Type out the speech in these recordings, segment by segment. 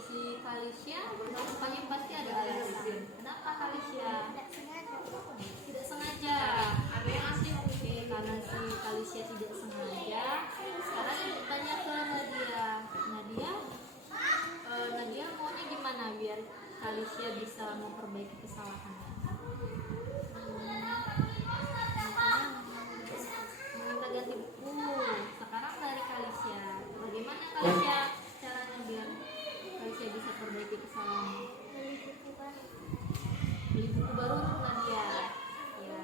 si Kalisya rupanya pasti ada alasan. Kenapa Kalisya? Tidak sengaja. Ada yang asli. Oke, karena si Kalisya tidak sengaja. Sekarang kita tanya ke Nadia. Nadia maunya gimana biar Kalisya bisa memperbaiki kesalahannya? Minta ganti buku. Sekarang dari Kalisya. Bagaimana Kalisya caranya biar Kalisya bisa perbaiki kesalahannya? Beli buku baru untuk Nadia. Ya.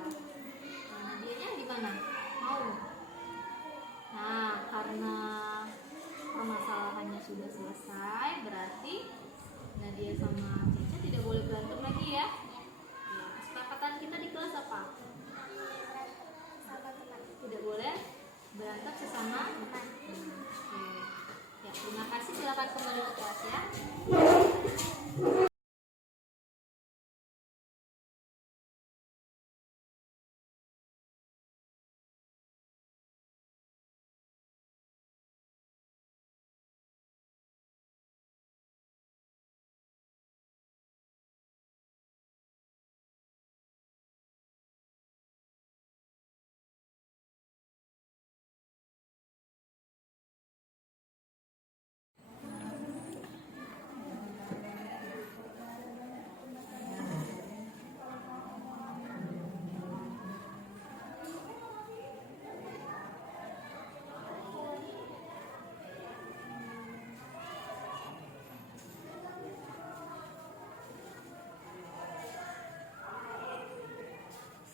Nah, Nadianya di mana? Mau? Nah, karena permasalahannya sudah selesai, berarti Nadia sama Cica tidak boleh berantem lagi ya. Ya, kesepakatan kita di kelas apa? Tidak boleh berantem sesama teman. Oke. Ya, terima kasih. Silakan kembali ke kelas ya.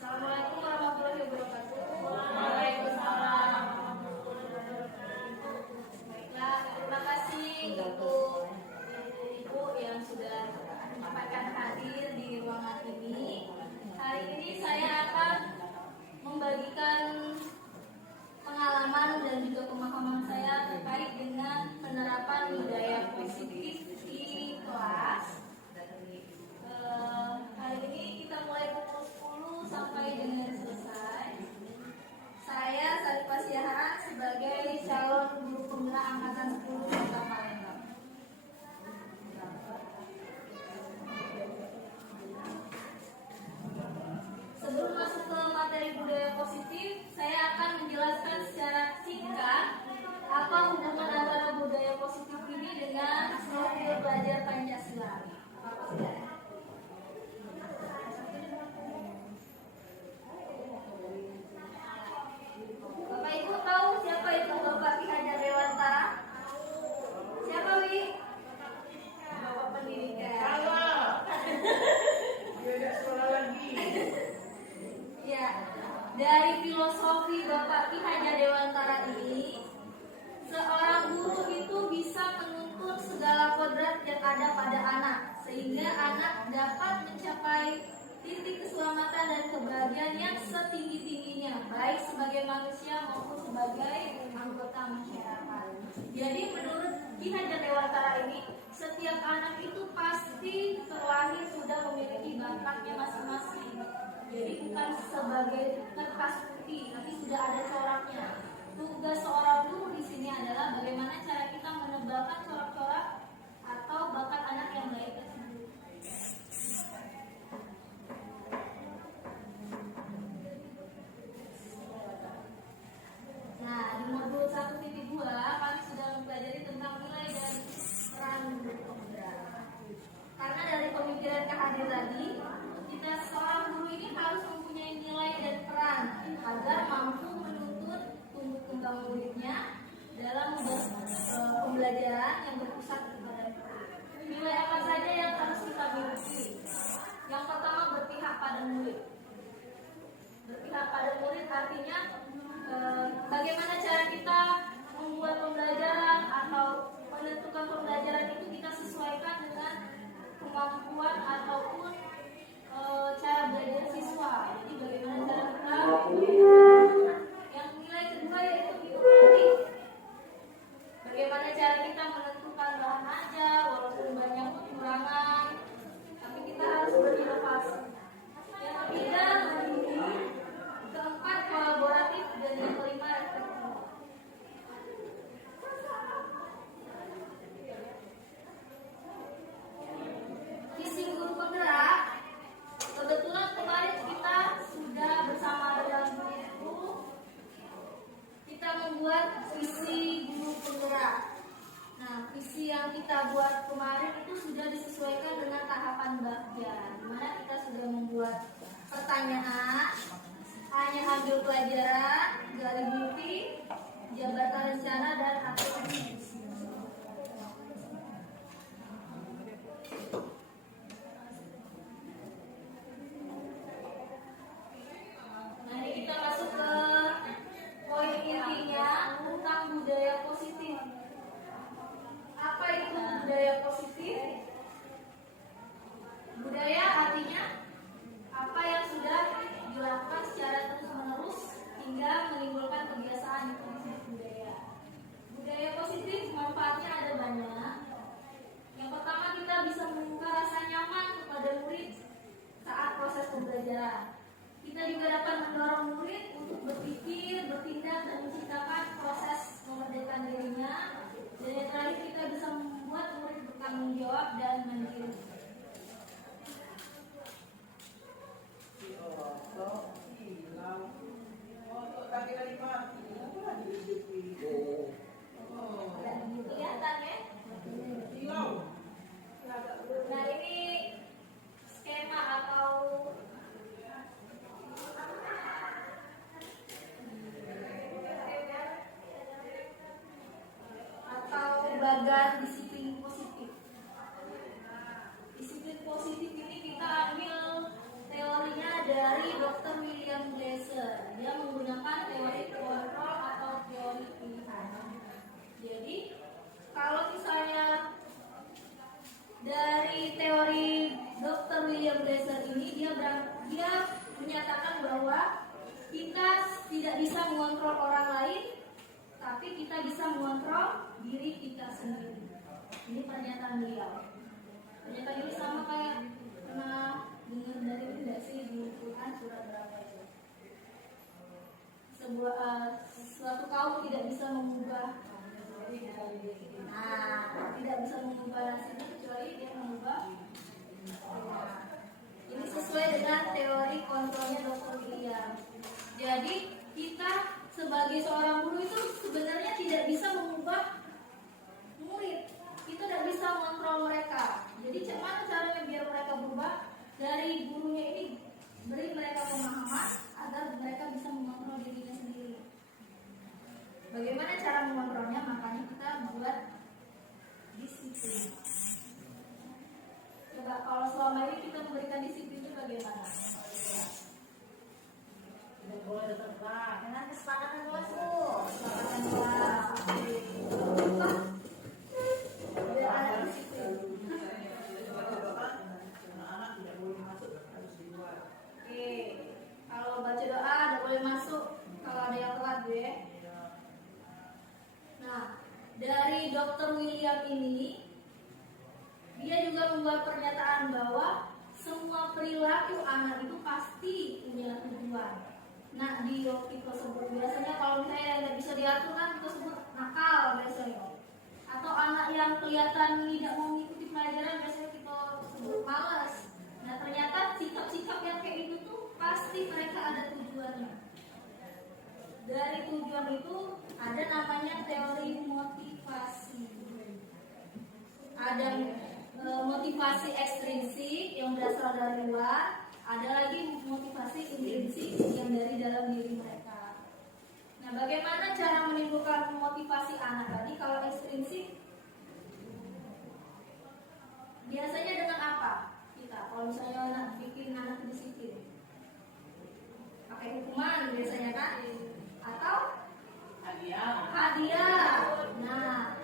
Assalamualaikum warahmatullahi wabarakatuh. Waalaikumsalam warahmatullahi wabarakatuh. Baiklah, terima kasih untuk ibu yang sudah menyempatkan hadir di ruangan ini. Hari ini saya akan membagikan pengalaman dan juga pemahaman saya terkait dengan penerapan budaya positif di kelas. Hari ini kita mulai pukul 10 sampai dengan selesai. Saya Sarifah Siahaan sebagai calon guru pembela angkatan 10 Kota Palembang. Sebelum masuk ke materi budaya positif, saya akan menjelaskan secara singkat apa hubungan antara budaya positif ini dengan profil belajar Pancasila. Bapak Ibu tahu siapa itu Bapak Ki Hajar Dewantara? Siapa Wi? Bapak pendidikan. Sekolah lagi. Ya, dari filosofi Bapak Ki Hajar Dewantara ini, seorang guru itu bisa menuntut segala kodrat yang ada pada anak, sehingga anak dapat mencapai titik keselamatan dan kebahagiaan yang setinggi-tingginya, baik sebagai manusia maupun sebagai anggota masyarakat. Jadi menurut Ki Hajar Dewantara ini, setiap anak itu pasti terlahir sudah memiliki bakatnya masing-masing. Jadi bukan sebagai kertas putih, tapi sudah ada coraknya. Tugas seorang guru di sini adalah bagaimana cara kita menebalkan corak-corak atau bakat anak yang baik tersebut. Nah, di modul 1.2 kami sudah mempelajari tentang nilai dan peran guru pemuda. Karena dari pemikiran Kak Hadir tadi, kita seorang guru ini harus mempunyai nilai dan peran agar mampu menuntut tumbuh kembang muridnya dalam pembelajaran sudah disesuaikan dengan tahapan bagja, di mana kita sudah membuat pertanyaan, hanya ambil pelajaran, gali bukti, jabatan rencana dan aplikasi. Nah, ini kita masuk ke poin intinya tentang budaya positif. Apa itu budaya positif? Budaya artinya apa yang sudah dilakukan secara terus-menerus hingga menimbulkan kebiasaan itu disebut budaya. Budaya positif manfaatnya ada banyak. Yang pertama, kita bisa membuka rasa nyaman kepada murid saat proses pembelajaran. Kita juga dapat mendorong murid untuk berpikir, bertindak, dan menciptakan proses memerdekakan dirinya. Dan yang terakhir, kita bisa membuat murid bertanggung jawab dan mandiri. Kelihatan ya? Nah, ini skema atau bagan disiplin positif. Disiplin positif ini kita ambil teorinya dari Dr. William Glasser. Dia menggunakan teori kontrol atau teori pilihan. Jadi kalau misalnya dari teori Dr. William Glasser ini dia menyatakan bahwa kita tidak bisa mengontrol orang lain, tapi kita bisa mengontrol diri kita sendiri. Ini pernyataan beliau. Pernyataan ini sama kayak pernah dengar dari ini nggak sih di Quran surat berapa itu? Suatu kaum tidak bisa mengubah, tidak bisa mengubah nasibnya kecuali dia mengubah. Ini sesuai dengan teori kontrolnya Dr. William. Jadi kita sebagai seorang guru itu sebenarnya tidak bisa mengubah murid. Kita tidak bisa mengontrol mereka. Jadi bagaimana caranya biar mereka berubah? Dari gurunya ini beri mereka pemahaman agar mereka bisa mengontrol dirinya sendiri. Bagaimana cara mengontrolnya? Makanya kita buat disiplin. Coba kalau selama ini kita memberikan disiplin itu bagaimana? Tidak boleh tertekan. Dengan kesepakatan kelas bu. Kesepakatan kelas. Biar anak disiplin. Anak tidak boleh masuk, harus di luar. Oke. Kalau baca doa tidak boleh masuk. Kalau ada yang telat ya. Nah, dari Dr. William ini, dia juga membuat pernyataan bahwa semua perilaku anak itu pasti punya tujuan. Nah, di waktu tersebut biasanya kalau misalnya yang tidak bisa diatur kan kita sebut nakal biasanya. Atau anak yang kelihatan tidak mau mengikuti pelajaran biasanya kita sebut malas. Nah, ternyata sikap-sikap yang kayak itu tuh pasti mereka ada tujuannya. Dari tujuan itu ada namanya teori motivasi. Ada motivasi ekstrinsik yang berasal dari luar, ada lagi motivasi intrinsik yang dari dalam diri mereka. Nah, bagaimana cara menimbulkan motivasi anak tadi? Kalau ekstrinsik biasanya dengan apa? Kita kalau misalnya anak bikin anak disiplin, pakai hukuman biasanya kan? Atau hadiah. Nah,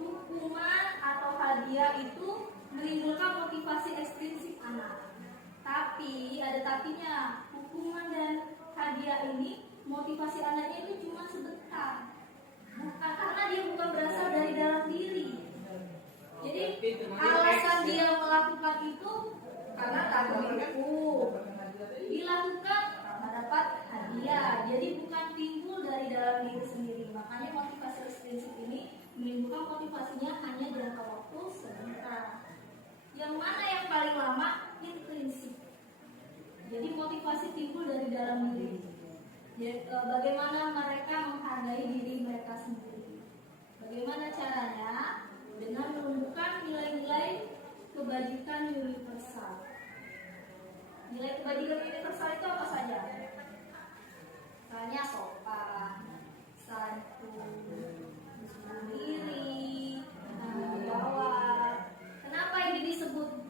hukuman atau hadiah itu menimbulkan motivasi ekstrinsik anak. Tapi ada tapinya, hukuman dan hadiah ini motivasi anaknya itu cuma sebentar. Karena dia bukan berasal dari dalam diri. Jadi alasan dia melakukan itu karena takut dihukum. Dilakukan karena dapat hadiah. Jadi bukan timbul dari dalam diri sendiri. Makanya motivasi ekstrinsik ini menimbulkan motivasinya hanya jangka waktu sebentar. Yang mana yang paling lama? Intrinsik. Jadi motivasi timbul dari dalam diri. Jadi, bagaimana mereka menghargai diri mereka sendiri. Bagaimana caranya? Dengan menumbuhkan nilai-nilai kebajikan universal. Nilai kebajikan universal itu apa saja? Misalnya sopan, santun, mandiri, tanggung jawab. Kenapa ini disebut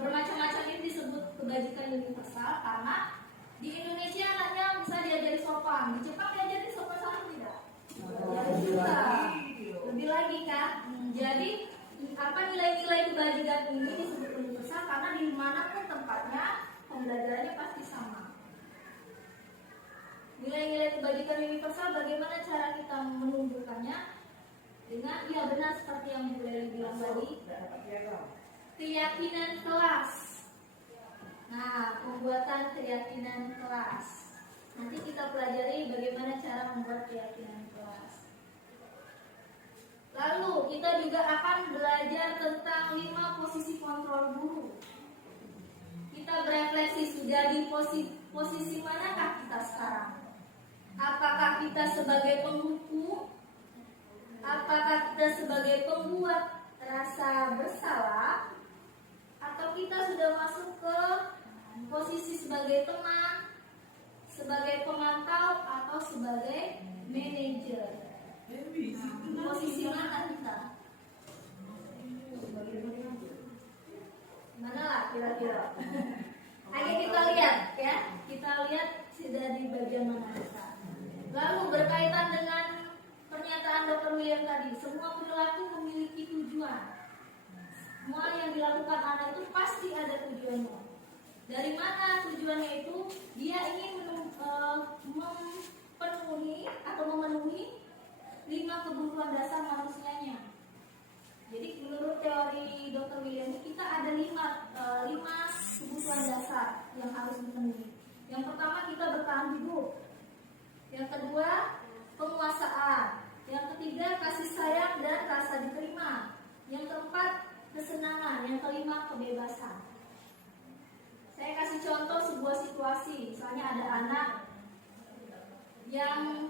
bermacam-macam ini disebut kebajikan universal? Karena di Indonesia anaknya bisa diajari sopan, di Jepang diajari sopan santun tidak? Diajari juga. Lebih lagi kan? Jadi apa nilai-nilai kebajikan ini disebut universal karena dimanapun tempatnya pembelajarannya pasti sama. Nilai-nilai kebajikan universal bagaimana cara kita menunjukkannya? Dengan ya benar seperti yang Bu Leli bilang tadi, keyakinan kelas. Nah, pembuatan keyakinan kelas. Nanti kita pelajari bagaimana cara membuat keyakinan kelas. Lalu kita juga akan belajar tentang 5 posisi kontrol guru. Kita berefleksi sudah di posisi manakah kita sekarang? Apakah kita sebagai penghukum? Apakah kita sebagai pembuat rasa bersalah? Atau kita sudah masuk ke posisi sebagai teman, sebagai pemantau, atau sebagai manajer? Posisi mana kita? Mana lah kira-kira? Ayo kita lihat ya. Kita lihat sudah di bagian mana kita. Lalu berkaitan dengan pernyataan Dr. William tadi, semua perilaku memiliki tujuan. Semua yang dilakukan anak itu pasti ada tujuannya. Dari mana tujuannya itu? Dia ingin memenuhi 5 kebutuhan dasar manusianya. Jadi menurut teori Dr. William kita ada 5 kebutuhan dasar yang harus dipenuhi. Yang pertama kita bertahan hidup. Yang kedua penguasaan. Yang ketiga kasih sayang dan rasa diterima. Yang keempat kesenangan. Yang kelima kebebasan. Saya kasih contoh sebuah situasi. Misalnya ada anak yang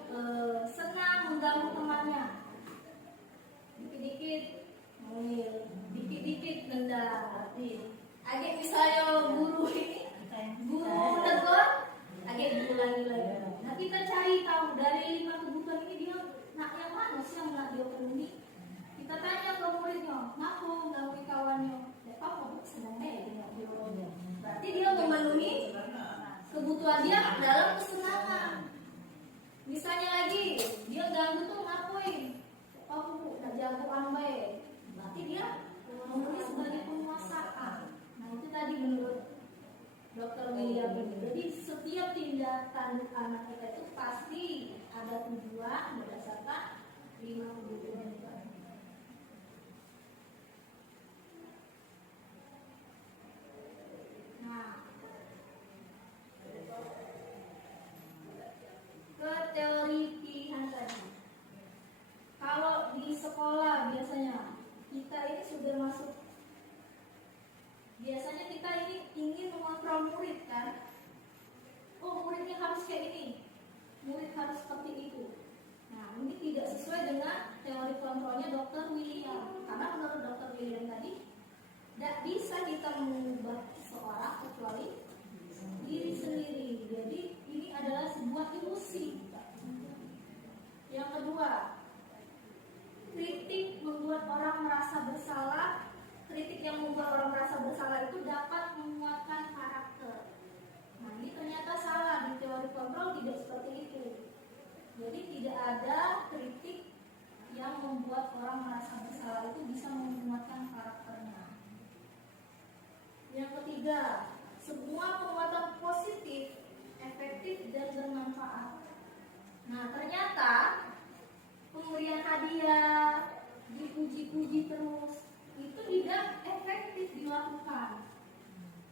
senang mengganggu temannya. Dikit-dikit ngomel, dikit-dikit nendang. Agak misalnya guru tegur, agak diulangi lagi. Nah kita cari tahu dari 5 kebutuhan ini dia nak yang mana sih yang nak dia penuhi. Kita tanya ke muridnya, ngaku ganggu kawannya. Apa senang dia dia. Berarti dia memenuhi kebutuhan dia dalam kesenangan. Misalnya lagi dia ganggu tuh ngapain? Aku udah jago ambai. Berarti dia memenuhi sebagai penguasaan. Nah itu tadi menurut Dr. William ini. Jadi setiap tindakan anak kita itu pasti ada tujuan berdasarkan 5 kebutuhan itu. Nah, ke teori pilihan tadi. Kalau di sekolah biasanya kita ini sudah masuk. Biasanya kita ini ingin mengontrol murid kan. Oh muridnya harus kayak ini, murid harus seperti itu. Nah ini tidak sesuai dengan teori kontrolnya Dr. William. Karena menurut Dr. William tadi tidak bisa kita mengubah seseorang kecuali diri sendiri. Jadi ini adalah sebuah ilusi. Yang kedua, kritik membuat orang merasa bersalah. Kritik yang membuat orang merasa bersalah itu dapat menguatkan karakter. Nah ini ternyata salah, di teori kontrol tidak seperti itu. Jadi tidak ada kritik yang membuat orang merasa bersalah itu bisa menguatkan karakternya. Yang ketiga, semua penguatan positif, efektif dan bermanfaat. Nah ternyata pemberian hadiah, dipuji-puji terus, itu tidak efektif dilakukan.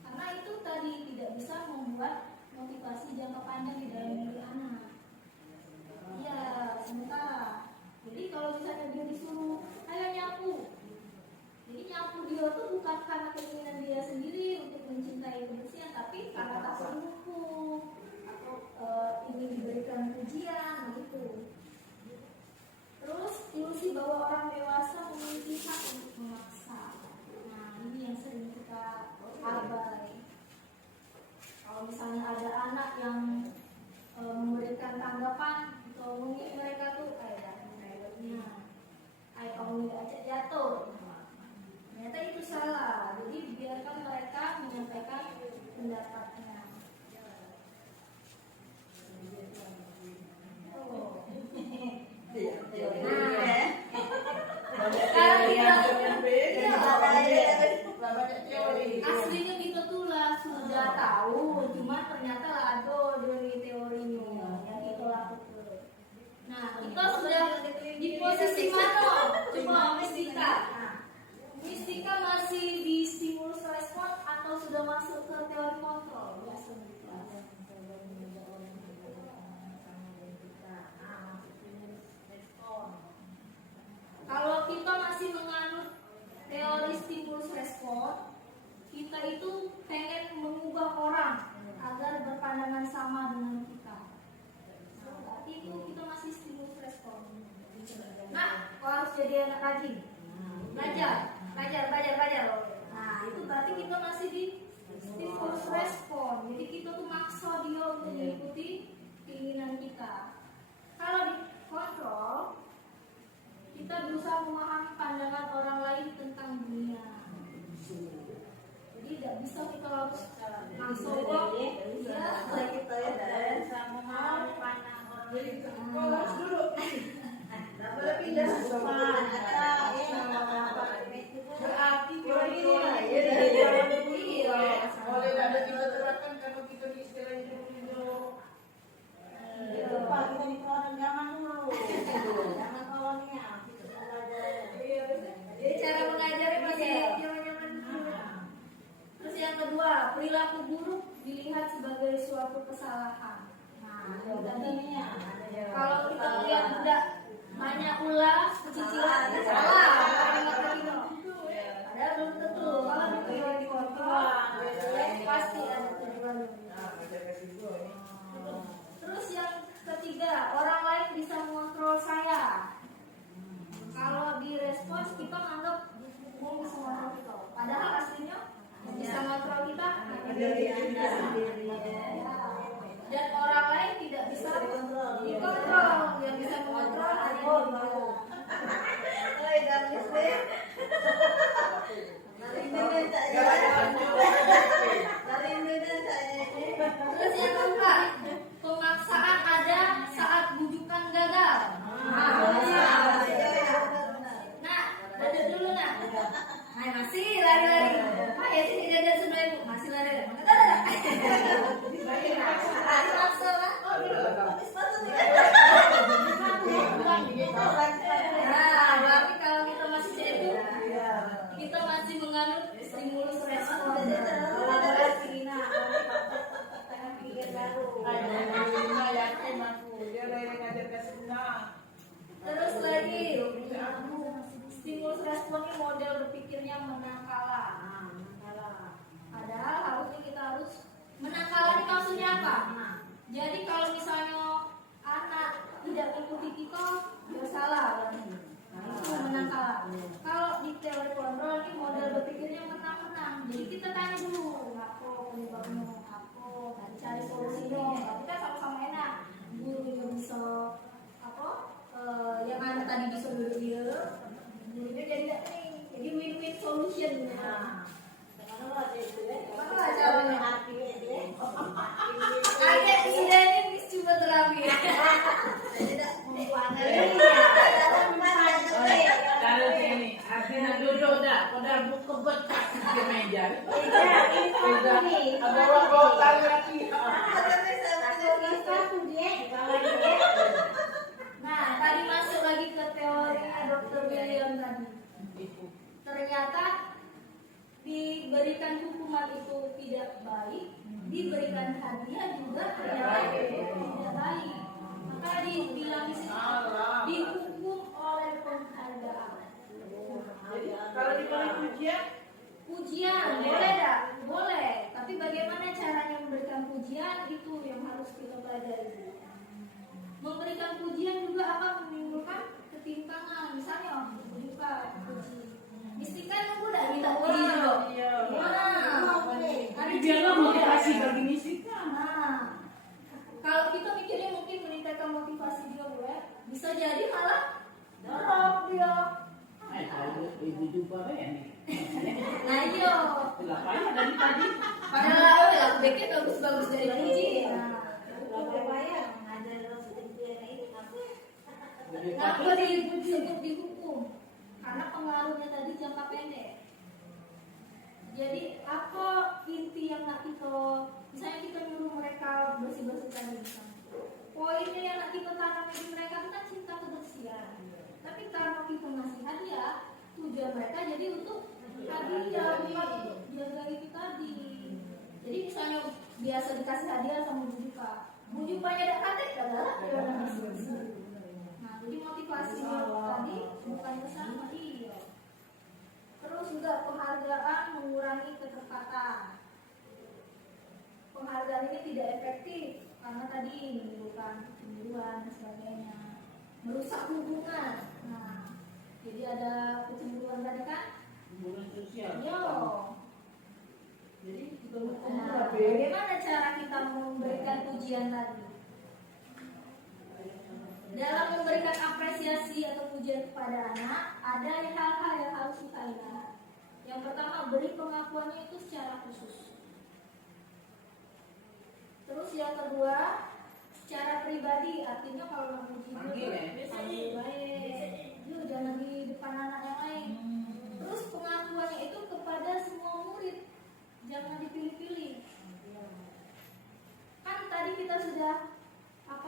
Karena itu tadi tidak bisa membuat motivasi jangka panjang di dalam diri anak. Iya, sebentar. Jadi kalau misalnya dia disuruh, ayo nyapu. Jadi nyapu dia itu bukan karena keinginan dia sendiri untuk mencintai kebersihan, tapi karena takut hukum atau ingin diberikan pujian gitu. Terus ilusi bahwa orang dewasa memiliki hak untuk memaksa. Nah ini yang sering hadapan ngomongin mereka tuh kayak kamu aja jatuh. Ternyata itu salah. Jadi biarkan mereka menyampaikan pendapatnya. Aslinya kita tuh lah sudah tahu, cuma ternyata lago dari teorinya yang kita lakukan. Nah, kita sudah di posisi mana? Coba mistika. Mistika masih di stimulus respon atau sudah masuk ke teori kontrol? Kalau kita masih menganut teori stimulus respon, kita itu pengen mengubah orang agar berpandangan sama dengan kita. Berarti itu kita masih stimulus respon. Nah, kau harus jadi anak rajin. Belajar. Nah, itu berarti kita masih di stimulus respon. Jadi kita tuh maksa dia untuk mengikuti keinginan kita. Kalau di kontrol, kita berusaha memahami pandangan orang lain tentang dunia. Jadi tidak bisa kita harus langsung kita ya sama memahami pandangan orang lain. Pindah berarti boleh ada kita terapkan kalau kita di istilah hidup. Pak, kita di orang zaman dulu. Zaman kolonial. Jadi cara mengajar masih zaman-zaman dulu. Terus yang kedua, perilaku buruk dilihat sebagai suatu kesalahan. Kalau kita lihat budak banyak ulah, cicilan, salah. Ada belum tentu. Kalau di kontrol, pasti ada tujuan. Terus yang ketiga, orang lain bisa mengontrol saya. Kalau di respons kita menganggap mau bisa mengontrol kita. Padahal aslinya bisa mengontrol kita dan orang lain tidak bisa dikontrol. Yang bisa mengontrol hanya Terus yang keempat, pemaksaan ada saat bujukan gagal. Nah, duduk dulu nak. Masih lari-lari. Ya sini jajan sebelah ibu. Masih lari. Nah, berarti kalau kita masih itu, kita masih menganut stimulus respon. Terus lagi, stimulus responnya model berpikirnya menang kalah. Padahal harusnya kita harus menang kalah ini maksudnya apa? Jadi kalau misalnya anak tidak mengikuti kita, dia salah berarti. Itu menang kalah. Kalau di teori kontrol ini model berpikirnya menang-menang. Jadi kita tanya dulu, apa penyebabnya apa, dan cari solusinya. Tapi kan sama-sama enak. Guru juga bisa yang anak tadi bisa dulu dia, gurunya jadi tidak nih. Jadi win-win solution. Mana caranya? Ada sudah ini coba terapi. Tidak membuat kalau sini, akhirnya duduk dah, pada buka bekas di meja. Ada orang tali lagi. Nah, tadi masuk lagi ke teori Dr. William tadi. Ternyata diberikan hukuman itu tidak baik, diberikan hadiah juga ternyata tidak baik. Maka dibilang di sini dihukum oleh penghargaan. Kalau diberi Pujian boleh dah, boleh. Tapi bagaimana caranya memberikan pujian itu yang harus kita pelajari. Memberikan pujian juga akan menimbulkan ketimpangan. Misalnya, bukan puji. Mistika nunggu dah minta puji dulu. Tapi biarlah motivasi bagi mistika. Nah, kalau kita mikirnya mungkin meningkatkan motivasi bisa jadi malah drop dia. Kalau ibu jumpa ya nih. Nah iya. Lapanya dari tadi. Padahal ya bikin bagus-bagus dari puji. Kenapa disebut dihukum? Karena pengaruhnya tadi jangka pendek. Jadi apa inti yang nak kita, misalnya kita nyuruh mereka bersih-bersih tadi misalnya. Poinnya yang nak kita tanam di mereka itu kan cinta kebersihan. Tapi karena kita ngasih hadiah, tujuan mereka jadi untuk hadiah, bukan untuk jaga itu tadi. Jadi misalnya biasa dikasih hadiah sama Bu Jupanya ada kate, adalah dia ngasih. Nah, jadi motivasinya tadi bukan ke sana, iya. Terus juga penghargaan mengurangi keterkaitan. Penghargaan ini tidak efektif karena tadi menimbulkan kecemburuan dan sebagainya, merusak hubungan. Nah, jadi ada kecemburuan tadi kan? Hubungan sosial. Yo. Jadi Nah, bagaimana cara kita memberikan pujian tadi? Dalam memberikan apresiasi atau pujian kepada anak, ada hal-hal yang harus kita ingat. Yang pertama, beri pengakuannya itu secara khusus. Terus yang kedua, secara pribadi, artinya kalau memuji Panggil ya? panggil baik, yuk jangan di depan anak yang lain. Terus pengakuannya itu kepada semua murid, jangan dipilih-pilih. Kan tadi kita sudah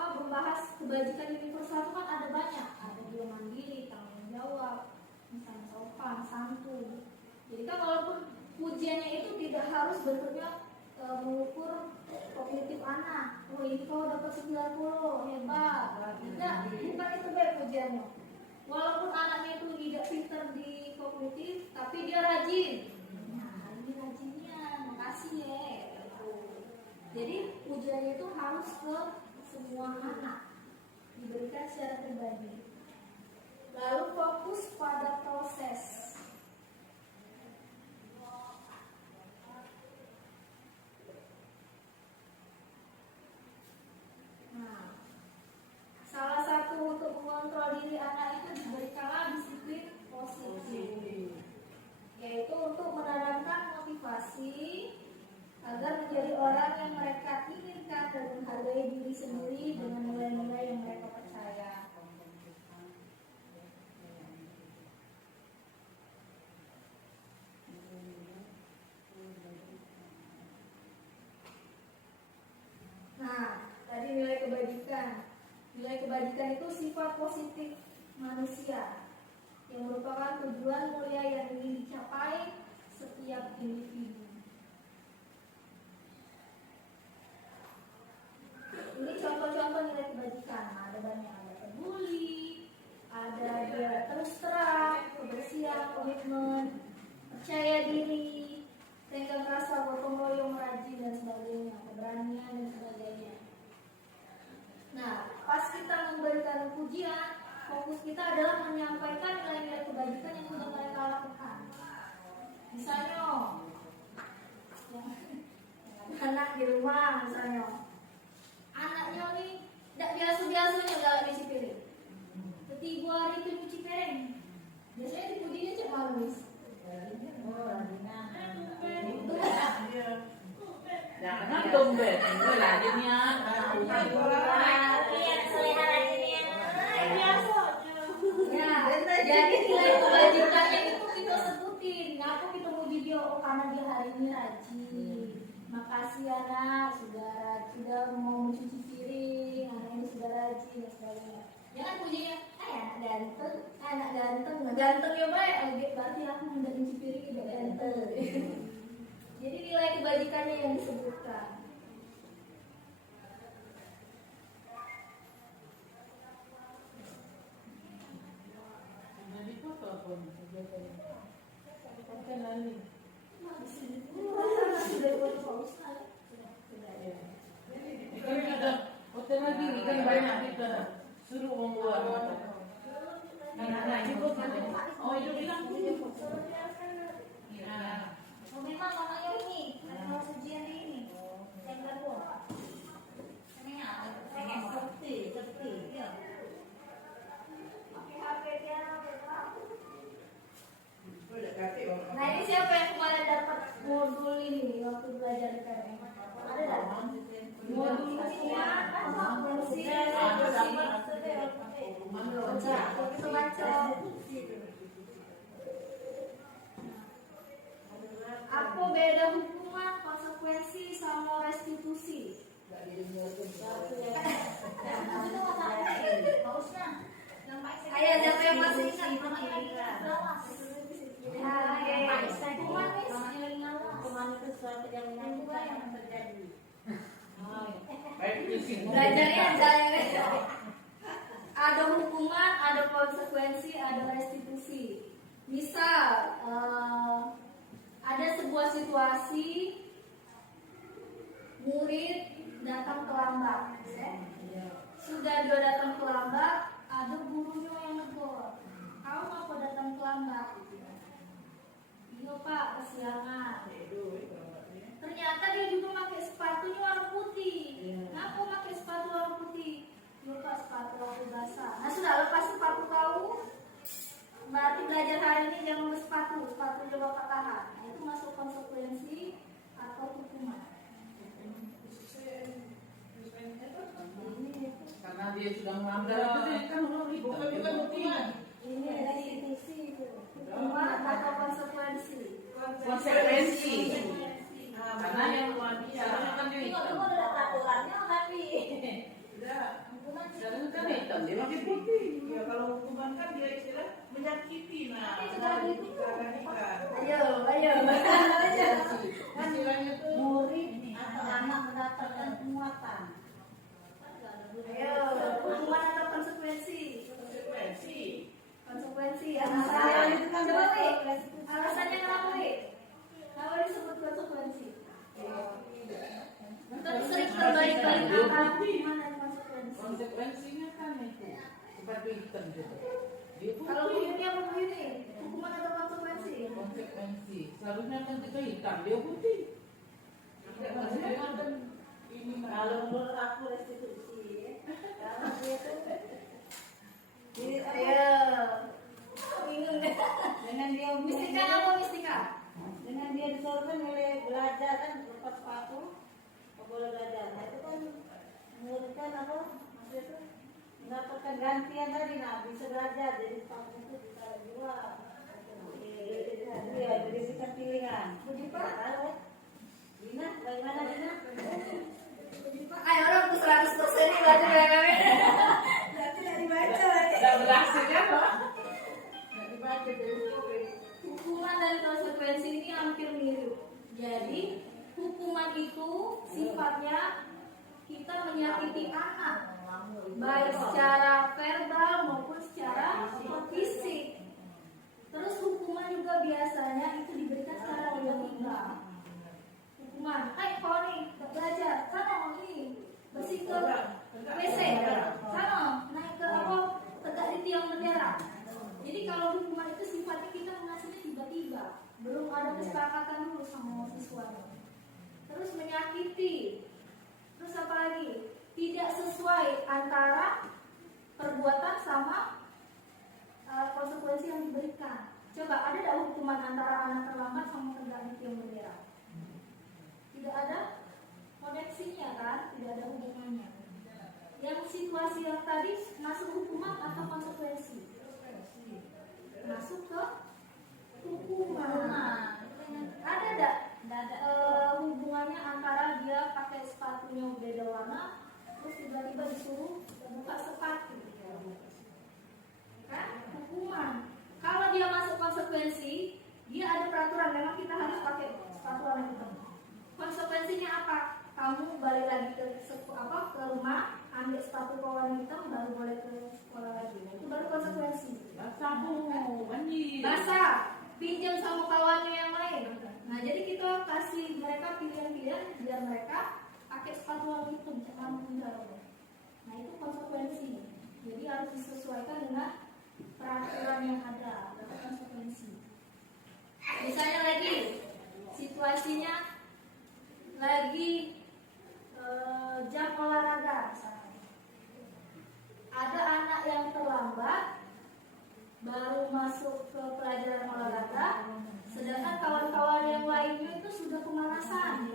membahas kebajikan universal itu kan ada banyak, ada juga mandiri, tanggung jawab, misalnya sopan, santun. Jadi kan walaupun pujiannya itu tidak harus bentuknya mengukur kognitif anak. Oh ini kau dapat 90, hebat. Tidak, bukan itu baik pujiannya. Walaupun anaknya itu tidak pintar di kognitif, tapi dia rajin. Nah ini rajinnya, makasih ya. Jadi pujiannya itu harus ke semua anak, diberikan secara pribadi. Lalu fokus pada proses. Nah, salah satu untuk mengontrol diri anak itu diberikanlah disiplin positif, yaitu untuk menanamkan motivasi agar menjadi orang yang mereka inginkan dan menghargai diri sendiri dengan nilai-nilai yang mereka percaya. Nah, tadi nilai kebajikan. Nilai kebajikan itu sifat positif manusia yang merupakan tujuan mulia yang ingin dicapai setiap individu. Ini contoh-contoh nilai kebajikan. Ada banyak, ada peduli, ada dia terus terang, kebersihan, komitmen, percaya diri, tenggang rasa, gotong royong, rajin dan sebagainya, keberanian dan sebagainya. Nah, pas kita memberikan pujian, fokus kita adalah menyampaikan nilai-nilai kebajikan yang sudah mereka lakukan. Misalnya, anak di rumah misalnya. Anaknya nih tidak biasa-biasanya galak nyuci piring. Ketiga hari itu nyuci piring. Biasanya dipujinya cek manis. jangan dompet, itu rajinnya. Ya, jadi nilai kebajikannya itu kita sebutin. Ngapa kita muji dia? Oh karena dia hari ini rajin. Makasih anak sudah mau mencuci piring, anak ini sudah rajin dan sebagainya. Jangan pujinya, anak ganteng ya baik, berarti aku hendak mencuci piring tidak ganteng. Jadi nilai kebajikannya yang disebutkan. Jadi foto pun. Kan lalu. Hotel lagi kan banyak kita suruh membuat. Nah, juga kan. Oh itu bilang. Ya. Memang makanya ini, mau ujian ini, yang kedua. Ini apa? Seperti, ya. Ada nggak? Apa beda hukuman, konsekuensi sama restitusi? Ayo, siapa yang masih ingat? Hukuman itu suatu jaminan juga yang terjadi. Belajarnya jangan. Ada hukuman, ada konsekuensi, ada restitusi. Misal ada sebuah situasi murid datang terlambat, sudah dia datang terlambat, ada gurunya yang negur, kamu ngapa datang terlambat? Iya pak, kesiangan. Ternyata dia juga pakai sepatunya warna putih. Kenapa pakai sepatu warna putih? Iya pak, sepatu warna basah. Nah sudah, lepas sepatu kau, berarti belajar hari ini jangan bersepatu, sepatunya bapak tahan. Nah, itu masuk konsekuensi atau hukuman. Karena dia sudah melanggar itu kan bukan hukuman. Ini restitusi itu. Hukuman atau konsekuensi? Konsekuensi. Karena yang caranya kan dia hitam. Itu ada peraturannya tapi Jangan kan hitam, dia pakai putih. Ya kalau hukuman kan dia istilah menyakiti. Nah, Itu tadi itu. ikan. Ayo. Istilahnya tuh murid atau anak mendapatkan penguatan. Ayo, hukuman atau konsekuensi? Konsekuensi. Konsekuensi. Alasannya coba Wi. Alasannya kenapa Wi? Kenapa disebut konsekuensi? Tapi sering terbalik-balik antara hukuman dan konsekuensi. konsekuensinya kan itu sepatu hitam gitu. Dia Kalau putih. begini apa begini? Hukuman atau konsekuensi? Konsekuensi. Seharusnya kan kita hitam, dia putih. Maksudnya kan ini Kalau menurut aku restitusi ya. Karena dia tuh Ayo. Bingung deh. dengan dia Mistika apa mistika? dengan dia disuruhkan oleh belajar kan lepas sepatu nggak boleh belajar. Nah itu kan menurutkan apa maksudnya itu mendapatkan gantian tadi, nah bisa belajar jadi sepatu itu bisa juga. Iya, diberikan pilihan. Begitu Nggak Pak? tahu ya. Dina, bagaimana Dina? Ayo orang tuh 100% ini belajar ya kami. Berarti tidak dibaca lagi. nggak berhasil kan, Pak? Nggak dibaca dulu. Hukuman dan konsekuensi ini hampir mirip. Jadi hukuman itu sifatnya kita menyakiti anak, baik secara verbal maupun secara fisik. Terus hukuman juga biasanya itu diberikan secara tiba-tiba. Hukuman, kau nih belajar, sana nih bersih ke WC, sana naik ke apa, tegak di tiang bendera. Jadi kalau hukuman itu sifatnya kita mengasihnya tiba-tiba, belum ada kesepakatan dulu sama siswanya. Terus menyakiti, terus apa lagi? Tidak sesuai antara perbuatan sama konsekuensi yang diberikan. Coba ada tidak hukuman antara anak terlambat sama tegak di tiang bendera? Tidak ada koneksinya kan? Tidak ada hubungannya. Yang situasi yang tadi masuk hukuman atau konsekuensi? Masuk ke hukuman. Ada tidak hubungannya antara dia pakai sepatunya beda warna, terus tiba-tiba disuruh buka sepatu? Kan? Hukuman. Kalau dia masuk konsekuensi, dia ada peraturan memang kita harus pakai sepatu warna hitam. Konsekuensinya apa? Kamu balik lagi ke rumah, ambil sepatu warna hitam, baru boleh ke sekolah lagi. Itu baru konsekuensi. Basah bu, banjir. Basah, pinjam sama kawannya yang lain. Nah, jadi kita kasih mereka pilihan-pilihan biar mereka pakai sepatu warna hitam, jangan menjauh. Nah, itu konsekuensi. Jadi harus disesuaikan dengan peraturan yang ada, atau konsekuensi. Misalnya lagi situasinya lagi jam olahraga misalnya. Ada anak yang terlambat baru masuk ke pelajaran olahraga, sedangkan kawan-kawan yang lainnya itu sudah pemanasan.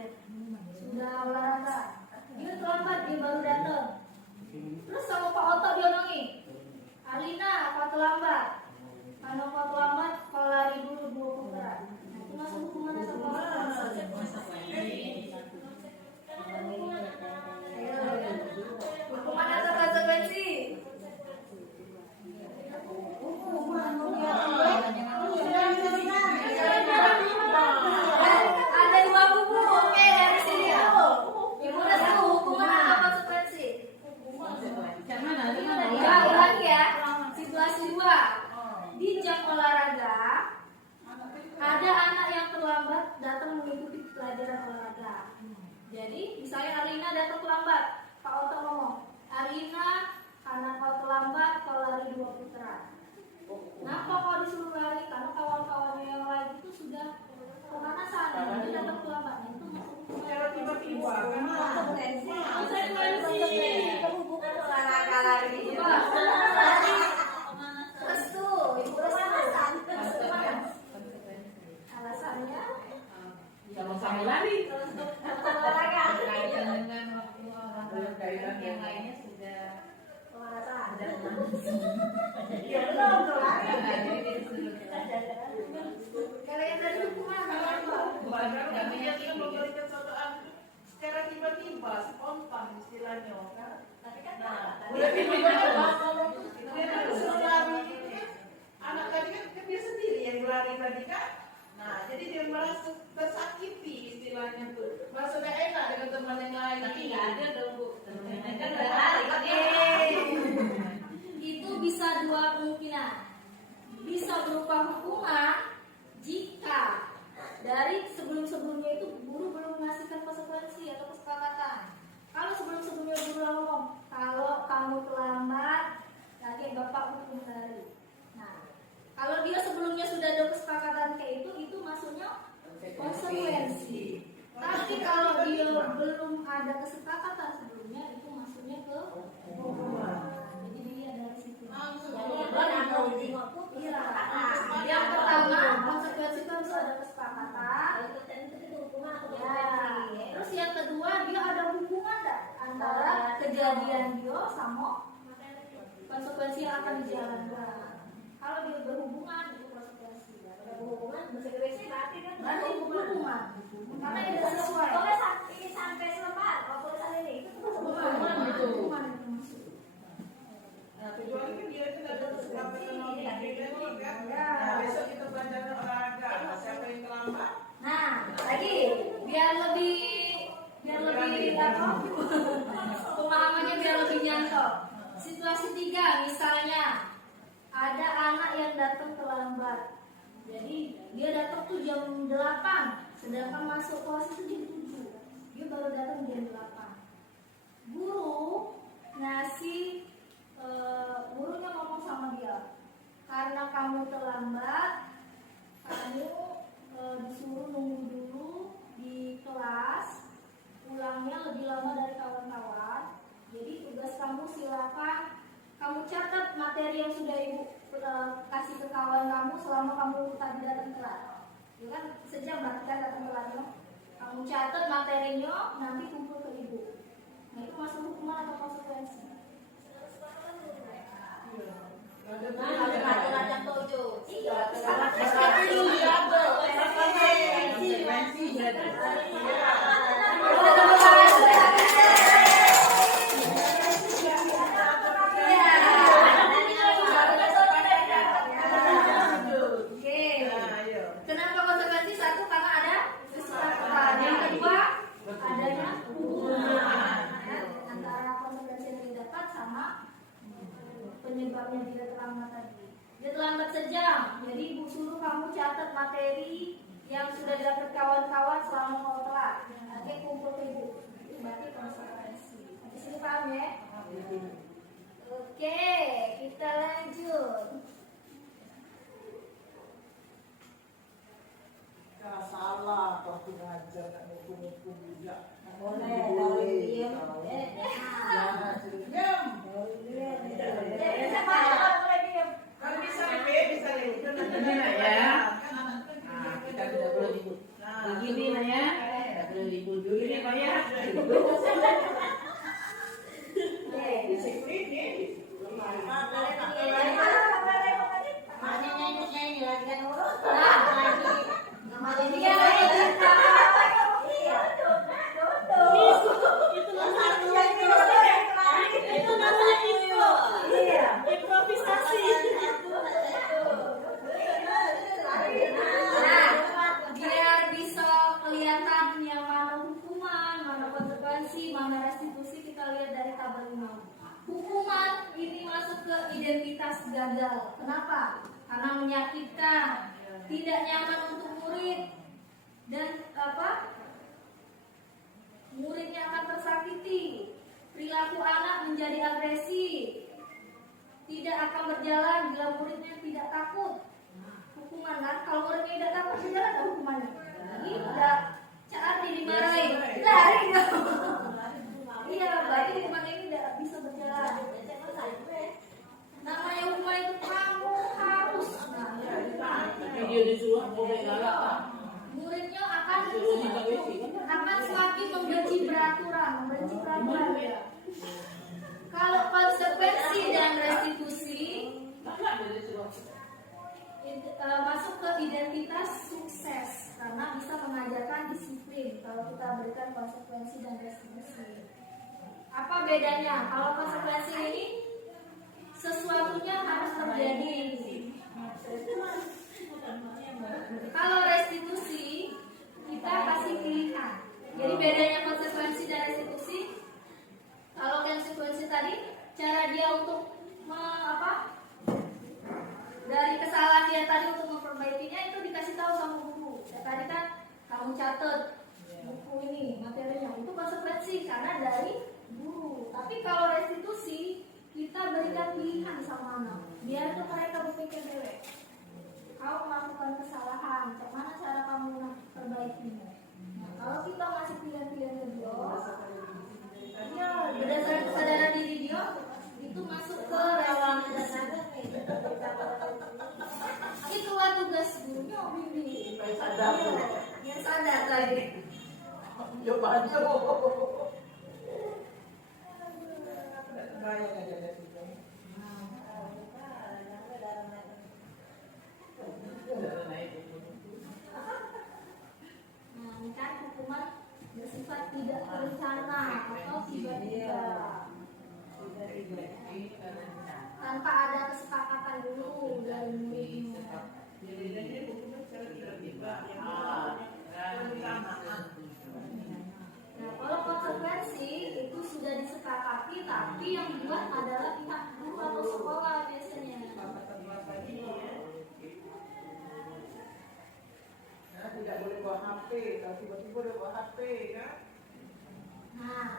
datang mengikuti pelajaran olahraga. Jadi misalnya Arina datang terlambat, Pak Oto ngomong, Arina karena kau terlambat kau lari 2 putaran. Kenapa kau disuruh lari? Karena kawan-kawannya yang lain itu sudah pemanasan, jadi datang terlambat. Nah, itu masuk Secara tiba-tiba kan Hubungan olahraga lari. Terus tuh, itu pemanasan. Alasannya Sama-sama lari. olahraga. Kaitan dengan waktu orang kaitan yang lainnya sudah Pemanasan. Ya belum tuh lari. Kalau yang tadi hukuman apa? Padahal kan dia memberikan suatu secara tiba-tiba, spontan istilahnya kan. Tapi kan Udah dia disuruh lari ini, anak tadi kan dia sendiri yang lari tadi kan. Nah, jadi dia merasa tersakiti istilahnya tuh. Merasa gak enak dengan teman yang lain. Tapi nggak ada dong Bu. Temennya kan itu bisa 2 kemungkinan. Bisa berupa hukuman jika dari sebelum-sebelumnya itu guru belum mengasihkan konsekuensi atau kesepakatan. Kalau sebelum-sebelumnya guru ngomong, kalau kamu terlambat, nanti bapak hukum lari. Nah, kalau dia sebelumnya sudah ada kesepakatan kayak itu masuknya konsekuensi. Tapi kalau dia belum ada kesepakatan sebelumnya, itu masuknya ke hukuman. Jadi dia dari situ. Iya. Yang pertama konsekuensi itu harus ada kesepakatan. Ya. Terus yang kedua dia ada hubungan enggak antara kejadian dia sama konsekuensi yang akan dijalankan. Kalau dia berhubungan itu konsekuensi. Hubungan konsekuensi berarti kan Berarti hubungan. Karena itu sesuai. sampai selepas kalau tulisan ini itu Hubungan itu maksud. Nah, kecuali kan dia itu ada kesepakatan sama dia kan. Ya. Nah, besok kita belajar olahraga. Siapa yang terlambat? Nah, lagi biar lebih apa? Pemahamannya biar lebih nyantol. Situasi 3 misalnya ada anak yang datang terlambat. Jadi dia datang tuh jam 8, sedangkan masuk kelas itu jam 7. Dia baru datang jam 8. Gurunya ngomong sama dia, karena kamu terlambat, kamu disuruh nunggu dulu di kelas, pulangnya lebih lama dari kawan-kawan. Jadi tugas kamu silakan kamu catat materi yang sudah ibu kasih ke kawan kamu selama kamu tadi datang telat. Ya kan sejam berarti kan datang telatnya. Kamu catat materinya, nanti kumpul ke ibu. Nah itu masuk hukuman atau konsekuensi? Kenapa konsekuensi? Satu, karena ada kesepakatan. Yang kedua, adanya hubungan antara konsekuensi yang didapat sama penyebabnya dia terlambat tadi. Dia terlambat sejam, jadi ibu suruh kamu catat materi yang sudah didapat kawan-kawan selama kau telat. Nanti kumpul ke ibu. Itu berarti konsekuensi. Di sini paham ya? Oke, kita lanjut. Kalau salah, waktu ngajar nggak hukum-hukum juga. boleh kalau diem Diam. Kalau bisa itu nanti Ini lah ya. kan anak kan Nah, kita tidak perlu ribut. Nah, Begini lah ya. Tidak perlu ribut dulu ini Pak ya. disiplin ya. Biar bisa kelihatan yang mana hukuman, mana konsekuensi, mana restitusi, kita lihat dari tabel 5. Hukuman ini masuk ke identitas gagal. Kenapa? Karena menyakitkan, tidak nyaman untuk murid, dan muridnya akan tersakiti, perilaku anak menjadi agresif, tidak akan berjalan bila muridnya tidak takut. Hukuman kan, kalau muridnya tidak takut berjalan ada hukumannya. Tidak, Ardi dimarahin, lari dong. Iya, berarti hukuman ini tidak bisa berjalan. Namanya hukuman itu kamu harus. Tapi dia disuruh boleh galak. Muridnya akan semakin membenci peraturan. Kalau konsekuensi dan restitusi masuk ke identitas sukses karena bisa mengajarkan disiplin. Kalau kita berikan konsekuensi dan restitusi, apa bedanya? Kalau konsekuensi ini sesuatunya harus terjadi. Kalau restitusi kita kasih pilihan. Jadi bedanya konsekuensi dan restitusi, kalau konsekuensi tadi cara dia untuk dari kesalahan dia tadi untuk memperbaikinya itu dikasih tahu sama guru. Ya, tadi kan kamu catat buku ini materinya, itu konsekuensi karena dari guru. Tapi kalau restitusi kita berikan pilihan sama anak, biar tuh mereka berpikir dewek. Kau melakukan kesalahan, bagaimana cara kamu perbaikinya? Nah, kalau kita masih pilihan-pilihan ke dia, ya berdasarkan kesadaran diri dia, itu masuk ke restitusi. Itulah tugas gurunya, Bibi. Yang sadar tadi. Coba aja. Bayang aja dari situ. Nah, ini kan hukuman bersifat tidak terencana atau tiba-tiba. Tanpa ada kesepakatan dulu dari muridnya. Nah, kalau konsekuensi itu sudah disepakati, tapi yang buat adalah pihak guru atau sekolah biasanya. Nah, tidak boleh bawa HP, kalau tiba-tiba udah bawa HP kan? Nah,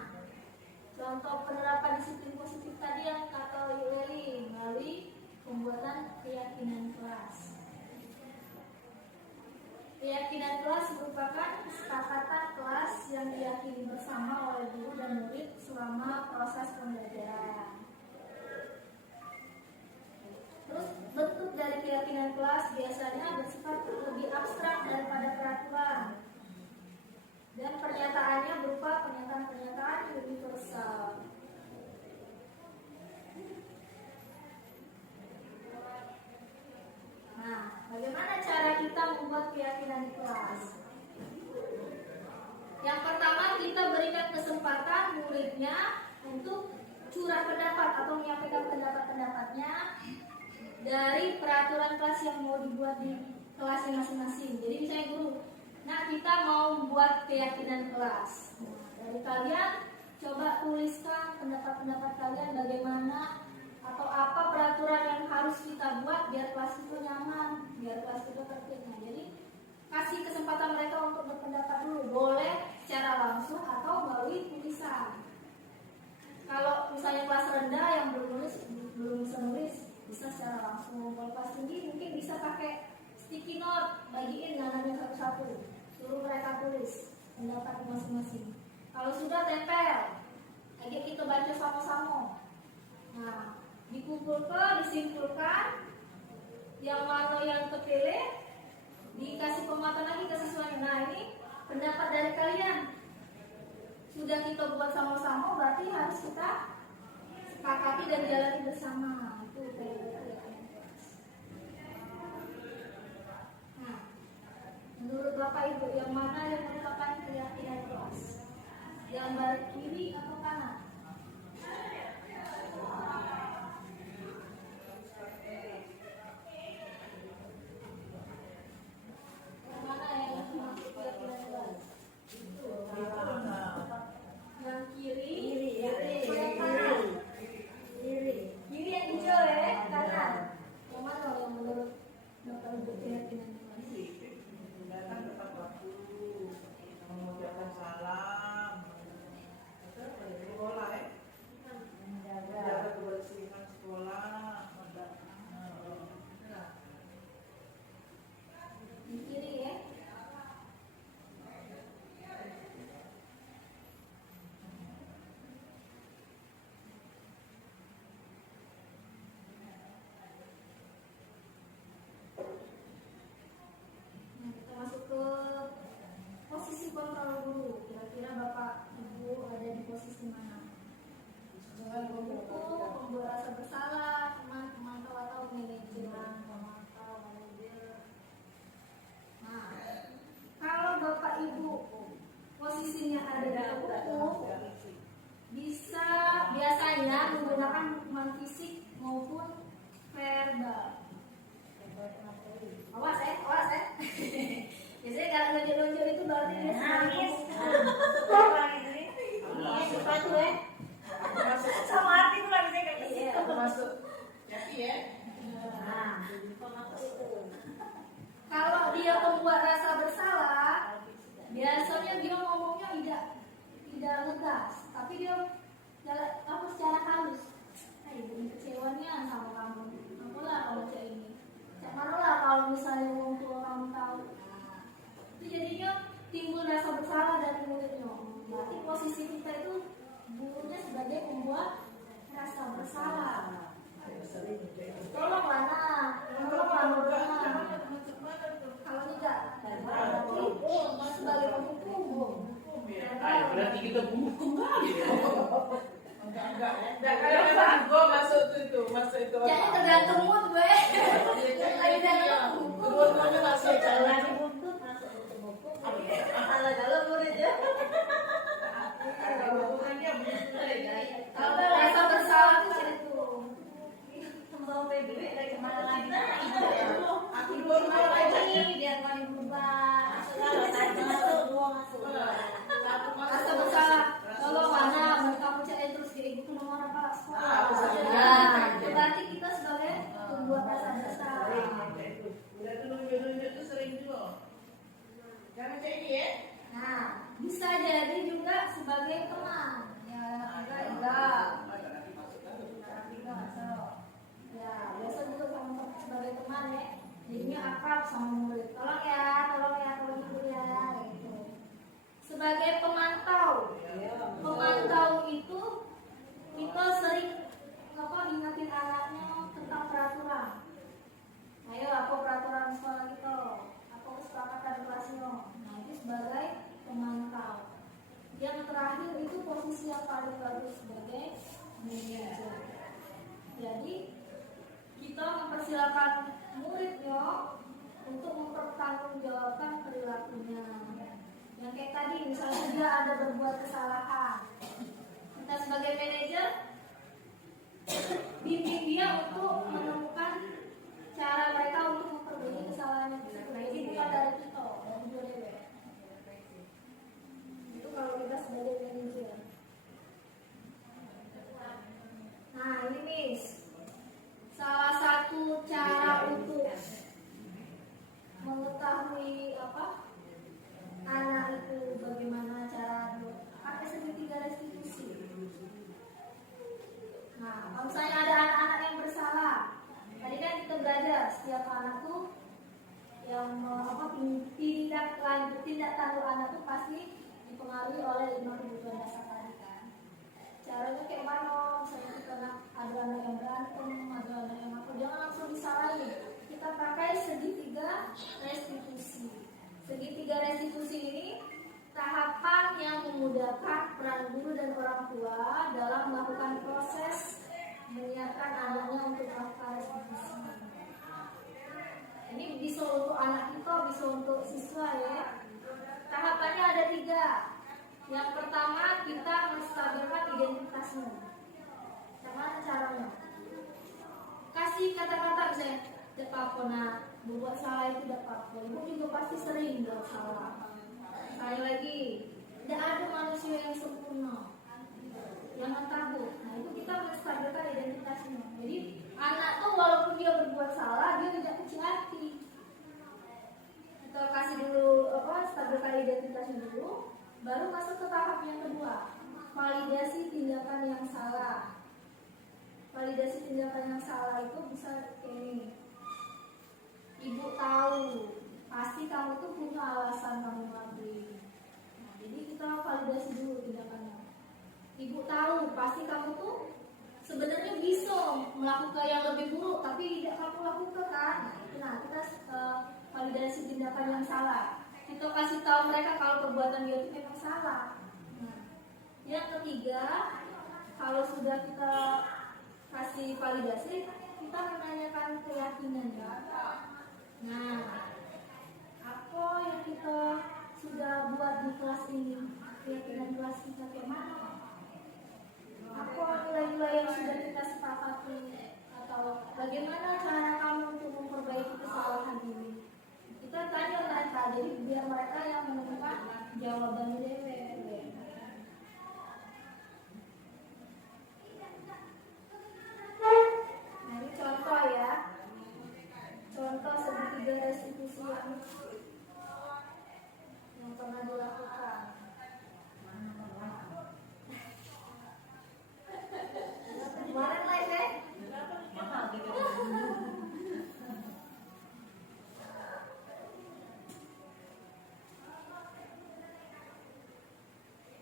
contoh penerapan disiplin positif tadi yang kata Leli melalui pembuatan keyakinan kelas. Keyakinan kelas merupakan kesepakatan kelas yang diyakini bersama oleh guru dan murid selama proses pembelajaran. Terus bentuk dari keyakinan kelas biasanya bersifat lebih abstrak daripada peraturan. Dan pernyataannya berupa pernyataan-pernyataan universal. Nah, bagaimana cara kita membuat keyakinan di kelas? Yang pertama, kita berikan kesempatan muridnya untuk curah pendapat atau menyampaikan pendapat-pendapatnya dari peraturan kelas yang mau dibuat di kelasnya masing-masing. Jadi misalnya guru, nah kita mau membuat keyakinan kelas. Dari kalian coba tuliskan pendapat-pendapat kalian bagaimana atau apa peraturan yang harus kita buat biar kelas itu nyaman, biar kelas itu tertib. Nah, jadi kasih kesempatan mereka untuk berpendapat dulu, boleh secara langsung atau melalui tulisan. Kalau misalnya kelas rendah yang belum bisa nulis, bisa secara langsung. Kalau kelas tinggi mungkin bisa pakai sticky note, bagiin nananya satu-satu, suruh mereka tulis pendapat masing-masing. Kalau sudah tempel, aja kita baca sama-sama. Nah, dikumpulkan, disimpulkan, yang mana yang terpilih, dikasih penguatan lagi kesesuaian. Nah, ini pendapat dari kalian. Sudah kita buat sama-sama, berarti harus kita sepakati dan jalani bersama. Itu keyakinan kelas. Nah, menurut Bapak Ibu, yang mana yang merupakan keyakinan kelas? Gambar kiri atau kanan? Yang mana yang masuk keyakinan kelas? Yang kiri, yang kanan. Kiri yang hijau ya, kanan. Yang mana yang menurut Bapak Ibu keyakinan kelas? Datang tepat waktu. bapak ibu ada di posisi mana. Itu membuat rasa bersalah, teman pemantau atau manajer, pemantau, manajer. Nah, kalau bapak ibu posisinya ada di hukum, bisa biasanya menggunakan hukuman fisik maupun verbal. Awas ya. Biasanya kalau lonjok-lonjok itu berarti dia nangis. Sepatu ya. Sama arti itu lagi saya kayak gitu. Aku masuk. Jadi ya. Nah, itu. Kalau dia membuat rasa bersalah, biasanya dia ngomongnya tidak ngegas, tapi dia secara halus. Ibu kecewanya sama kamu. Apalah kalau cak ini. Cak marolah kalau misalnya orang tua kamu tahu. Itu jadinya timbul rasa bersalah dari mulutnya. Berarti posisi kita itu gurunya sebagai pembuat rasa bersalah. Tolong mana? Kalau tidak, berarti sebagai penghukum. Berarti kita menghukum lagi. Enggak kayak gue masuk itu. Jadi tergantung mood gue. Lagi dalam penghukum. Dua-duanya masuk Kalau jalan. lagi buntut masuk hukum. Kalau murid ya. Hubungannya begitu. Kalau rasa bersalah itu itu. Membawa PBB dari kemana lagi? Aku baru mau aja. Biar kami berubah. Masuk. Rasa bersalah. Kalau mana kamu cek terus kayak gitu nomor apa sekolah. Berarti kita sebagai pembuat rasa bersalah. Udah nunjuk-nunjuk tuh sering juga. Jangan kayak ini ya. Nah, bisa jadi juga sebagai teman. Ya, enggak. Ya, biasa juga sama sebagai teman ya. Jadinya akrab sama murid. Tolong ya, tolong ibu ya. Gitu. Sebagai pemantau, itu kita sering ingatin anaknya tentang peraturan. Ayo, apa peraturan sekolah kita? Apa kesepakatan kelasnya? Nah, itu sebagai pemantau. Yang terakhir itu posisi yang paling bagus sebagai manajer. Jadi kita mempersilakan muridnya untuk mempertanggungjawabkan perilakunya. Yang kayak tadi misalnya dia ada berbuat kesalahan, kita sebagai manajer bimbing dia untuk menemukan cara mereka untuk memperbaiki kesalahannya. Nah, ini bukan dari kita, dari dia. Itu kalau kita sebagai manajer. Nah, ini Miss, salah satu cara untuk mengetahui anak itu bagaimana cara pakai segitiga restitusi. Nah, kalau misalnya ada anak-anak yang bersalah, tadi kan kita belajar setiap anak tuh yang tindak tanduk anak tuh pasti dipengaruhi oleh 5 kebutuhan dasar tadi kan. Caranya kayak mana? Misalnya kita ada anak yang berantem, ada anak yang jangan langsung disalahin. Kita pakai segitiga restitusi. Segitiga restitusi ini tahapan yang memudahkan peran guru dan orang tua dalam melakukan proses menyiapkan anaknya untuk melakukan restitusi. Ini bisa untuk anak kita, bisa untuk siswa ya. Tahapannya ada 3. Yang pertama kita menstabilkan identitasnya. Bagaimana caranya? Kasih kata-kata misalnya, tidak apa-apa nak, berbuat salah itu tidak apa-apa. Ibu juga pasti sering buat salah. Sekali lagi, tidak ada manusia yang sempurna. Jangan takut. Nah, itu kita menstabilkan identitasnya. Jadi anak tuh walaupun dia berbuat salah, dia tidak kecil hati. Kita kasih dulu stabilkan identitasnya dulu, baru masuk ke tahap yang kedua, validasi tindakan yang salah. Validasi tindakan yang salah itu bisa kayak ini. Ibu tahu, pasti kamu tuh punya alasan kamu ngelakuin. Nah, jadi kita validasi dulu tindakannya. Ibu tahu, pasti kamu tuh sebenarnya bisa melakukan yang lebih buruk, tapi tidak kamu lakukan kan? Nah, kita validasi tindakan yang salah. Kita kasih tahu mereka kalau perbuatan dia itu memang salah. Nah, Yang ketiga, kalau sudah kita kasih validasi, kita menanyakan keyakinannya. Nah, apa yang kita sudah buat di kelas ini? Keyakinan kelas kita kemana? Apa nilai-nilai yang sudah kita sepakati? Atau bagaimana cara kamu untuk memperbaiki kesalahan ini? Kita tanya mereka, jadi biar mereka yang menemukan jawaban dewe. Nah, ini contoh ya. Contoh segitiga restitusi yang pernah dilakukan. Kemarin live ya? Mahal gitu.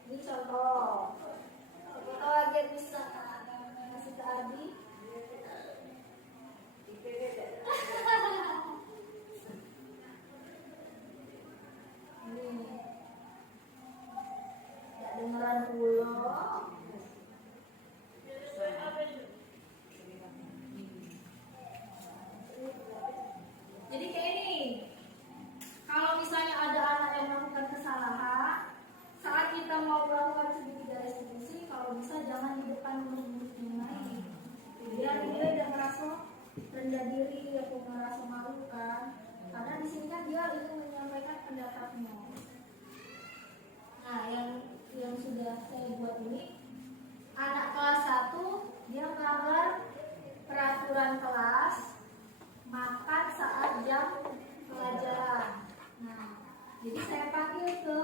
Ini contoh. Contoh aja bisa kasih ke Adi. Ini. Gak dengeran dulu. Jadi kayak ini, kalau misalnya ada anak yang melakukan kesalahan, saat kita mau melakukan segitiga restitusi, kalau bisa jangan di depan murid yang lain. Biar dia tidak merasa rendah diri atau merasa malu kan, karena di sini kan dia ingin menyampaikan pendapatnya. Nah, yang sudah saya buat ini, anak kelas 1 dia melanggar peraturan kelas makan saat jam pelajaran. Nah, jadi saya panggil ke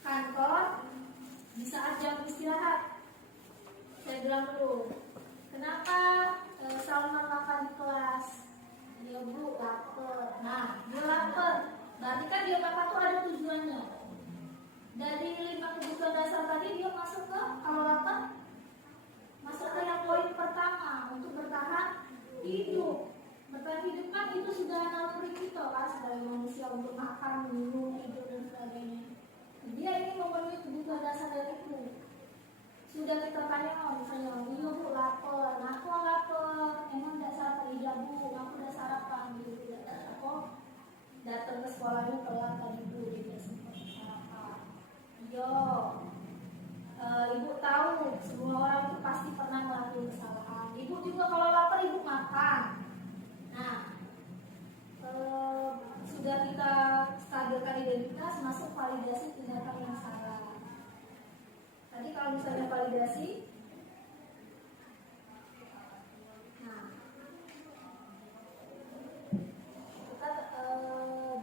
kantor di saat jam istirahat. Saya bilang dulu, kenapa Salman makan di kelas? Dia Bu, lapar. Nah, dia lapar. Berarti kan dia makan tuh ada tujuannya. Dari 5 kebutuhan dasar tadi dia masuk ke, kalau lapar, masuk ke yang poin pertama untuk bertahan hidup. Bertahan hidup kan itu sudah naluri kita kan sebagai manusia untuk makan, minum, hidup dan sebagainya. Dia ingin memenuhi kebutuhan dasar dari itu. Sudah kita tanya, misalnya, iya Bu lapar, aku lapar, emang tidak sarapan? Iya Bu, aku udah sarapan gitu. Aku datang ke sekolahnya telat tadi Bu, jadi sempat sarapan. Yo, Ibu tahu semua orang itu pasti pernah melakukan kesalahan. Ibu juga kalau lapar Ibu makan. Nah, sudah kita stabilkan identitas, masuk validasi tindakan yang salah. Tadi kalau misalnya validasi, nah kita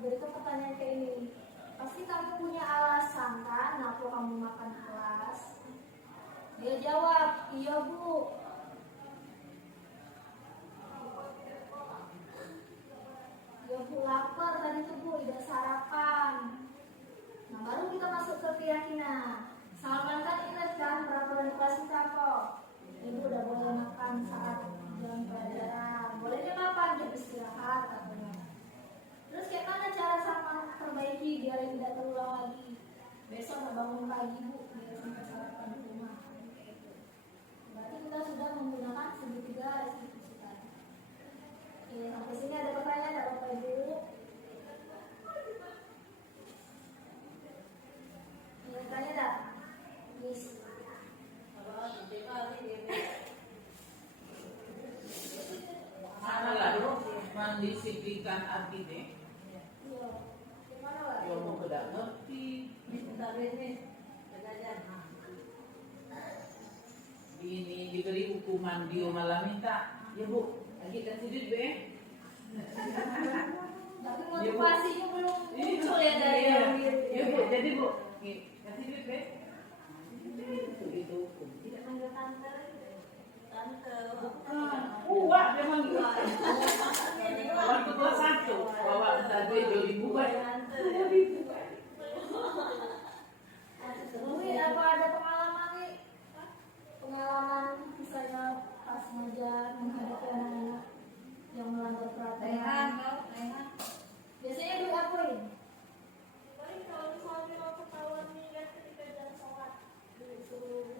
berikan pertanyaan kayak ini. Pasti kamu punya alasan kan, kenapa kamu makan di kelas? Dia jawab, iya Bu. Ya Bu lapar tadi tuh Bu, udah sarapan. Nah baru kita masuk ke keyakinan. Salman kan ingat kan peraturan kelas kita kok. Ibu udah boleh makan saat jam pelajaran. Bolehnya kapan? Jam istirahat katanya. Terus kayak mana cara Salman perbaiki biar tidak terulang lagi? Besok bangun pagi Bu, biar sampai sarapan di rumah. Berarti kita sudah menggunakan segitiga restitusi tadi. Oke, sampai sini ada pertanyaan nggak Bapak Ibu? Ada tanya nggak? Miss. Sana lah dulu mendisiplinkan arti deh. Iya. Gimana Pak? Yo mau tidak ngerti. Ini diberi hukuman dia malah minta. Ya Bu, lagi kasih duit be. Tapi motivasinya belum muncul ya dari Iya. yang gitu. Ya Bu, jadi Bu, nih, kasih duit be. Begitu hukum. Tidak manggil tante. Tante. Kuat dia manggil. Waktu kelas 1 bawa tadi jadi buat. Umi, apa ada pengalaman nih? Pengalaman misalnya pas ngajar menghadapi anak-anak yang melanggar peraturan. Biasanya diapain? Paling kalau misalnya mau ketahuan nih kan ketika jam sholat disuruh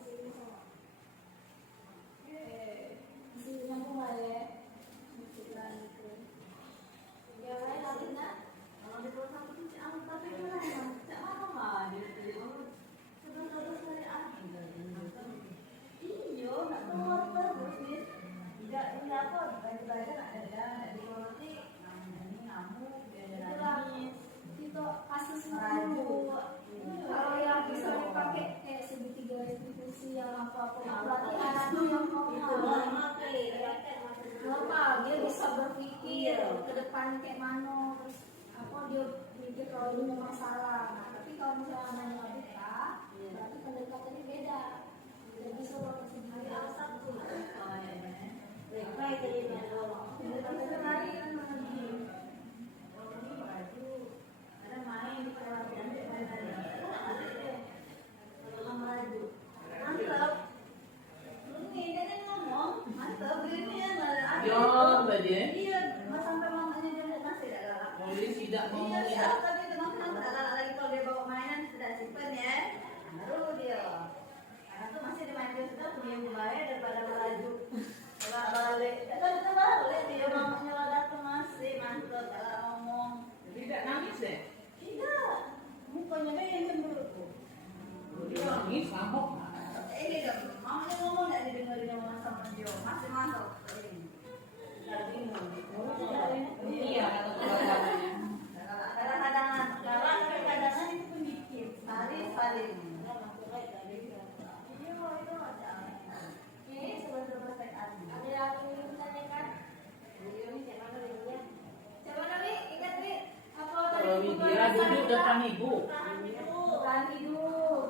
bisa berpikir Iya. ke depan kayak mana, terus apa dia mikir kalau ini memang salah. Nah, tapi kalau misalnya namanya wanita, Iya. berarti pendekatannya beda. Jadi suruh sendiri alasan tuh. Baik terima Pendekatannya lain lagi. ada main di perwakilan maju mantap ini dia ngomong mantap ini ya Ya, tadi ya. iya mas sampai mamanya dia masih ada galak Nulis tidak iya ngomong siapa tidak. tapi teman kenapa ada galak lagi kalau dia bawa mainan sudah simpen ya baru dia karena tuh masih dimanja sudah punya bahaya daripada melaju kalau balik kita balik dia mamanya lah datang masih mantap galak ngomong Tidak nangis ya? tidak mukanya dia yang cemberut Dia nangis, ngambek. ini dong, mamanya ngomong nggak didengerin omongan sama dia, masih masuk. Iya, kata keluarganya. Kadang-kadang kadang-kadang itu pemikir, saling. Iya, itu ada. Ini sebenarnya perspektif. Ada yang ingin ditanyakan? Ini siapa namanya dia? Siapa namanya? Ingat nih? Apa tadi Kalau Widya duduk depan ibu. Tahan hidup.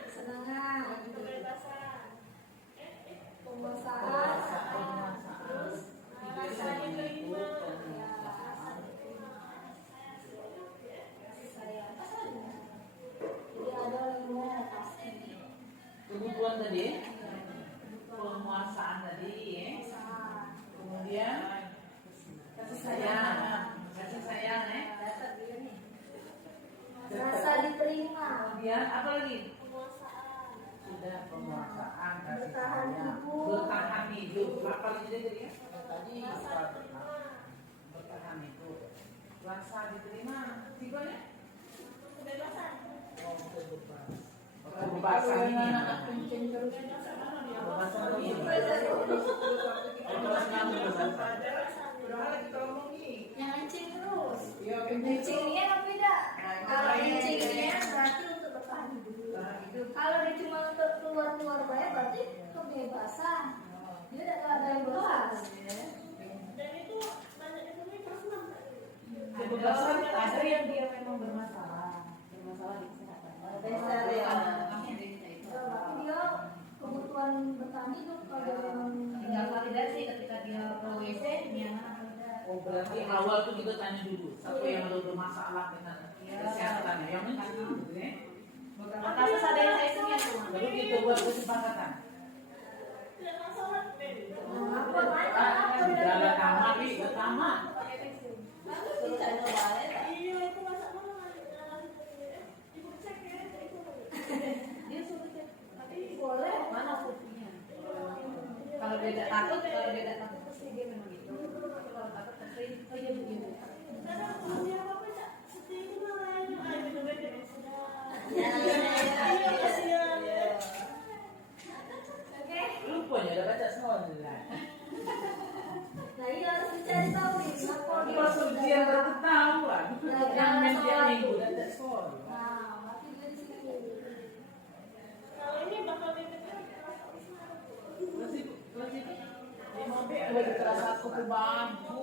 Kesenangan. Penguasaan. Terus rasa diterima. Ya, rasa diterima. Kasih sayang. Jadi ada 5 pasti. Kebutuhan tadi, penguasaan tadi, ya. Penguasaan. Kemudian kasih sayang, ya. Dapat dia nih. Rasa diterima. Kemudian apa lagi? Penguasaan. Sudah penguasaan, kasih Bertahan sayang, hidup. bertahan hidup. Apa lagi tadi ya? Tadi Rasa diterima. bertahan hidup. Rasa diterima, tiga ya? Kebebasan. Oh, bebas. Kebebasan ini. Kencing terus. Kebebasan ini. Udah lagi kita ngomongin. Yang kencing terus. Iya, Kencingnya kan beda. Kalau kencingnya berarti untuk bertahan hidup. Kalau dia cuma untuk keluar-keluar bayar berarti kebebasan. Dia tidak ada yang bebas. Dan itu banyak yang personal. Kebebasan Ada yang dia memang bermasalah di kesehatan. Besar ya. Berarti dia kebutuhan bertahan hidup kalau dia memang Tinggal validasi ketika dia ke WC, dia mana ada. Oh, berarti awal tuh kita tanya dulu siapa yang ada bermasalah dengan kesehatannya. Yang ini gitu ya. Beberapa kasus ada yang saya punya tuh. Lalu kita buat kesepakatan. apa Dalam tamat, di tamat. Bisa nyoba ya. Dia suruh cek. boleh. Mana buktinya? Kalau dia tidak takut, pasti dia memang gitu. Tapi kalau takut pasti oh iya begini. Oke. Rupanya udah baca semua lah. Nah ini harus dicari tahu nih kenapa dia Pas ujian baru ketahuan. Yang main tiap minggu udah baca sekolah. Nah, berarti dia di situ. Lagi terasa aku tuh bagus.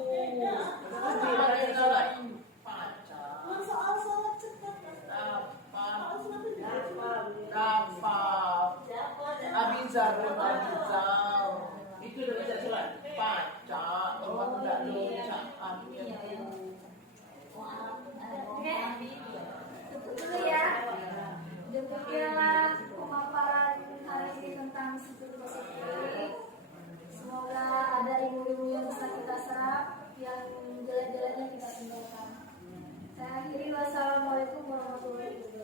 Tapi lagi ngalahin pacar. Dapat. Abizar. Itu udah baca surat. Pacar. Orang tidak luca. Oke. Tutup dulu ya. Demikianlah pemaparan hari ini tentang siklus positif. Semoga ada ilmu-ilmu yang bisa kita serap, yang jelek-jeleknya kita tinggalkan. Saya akhiri, wassalamualaikum warahmatullahi wabarakatuh.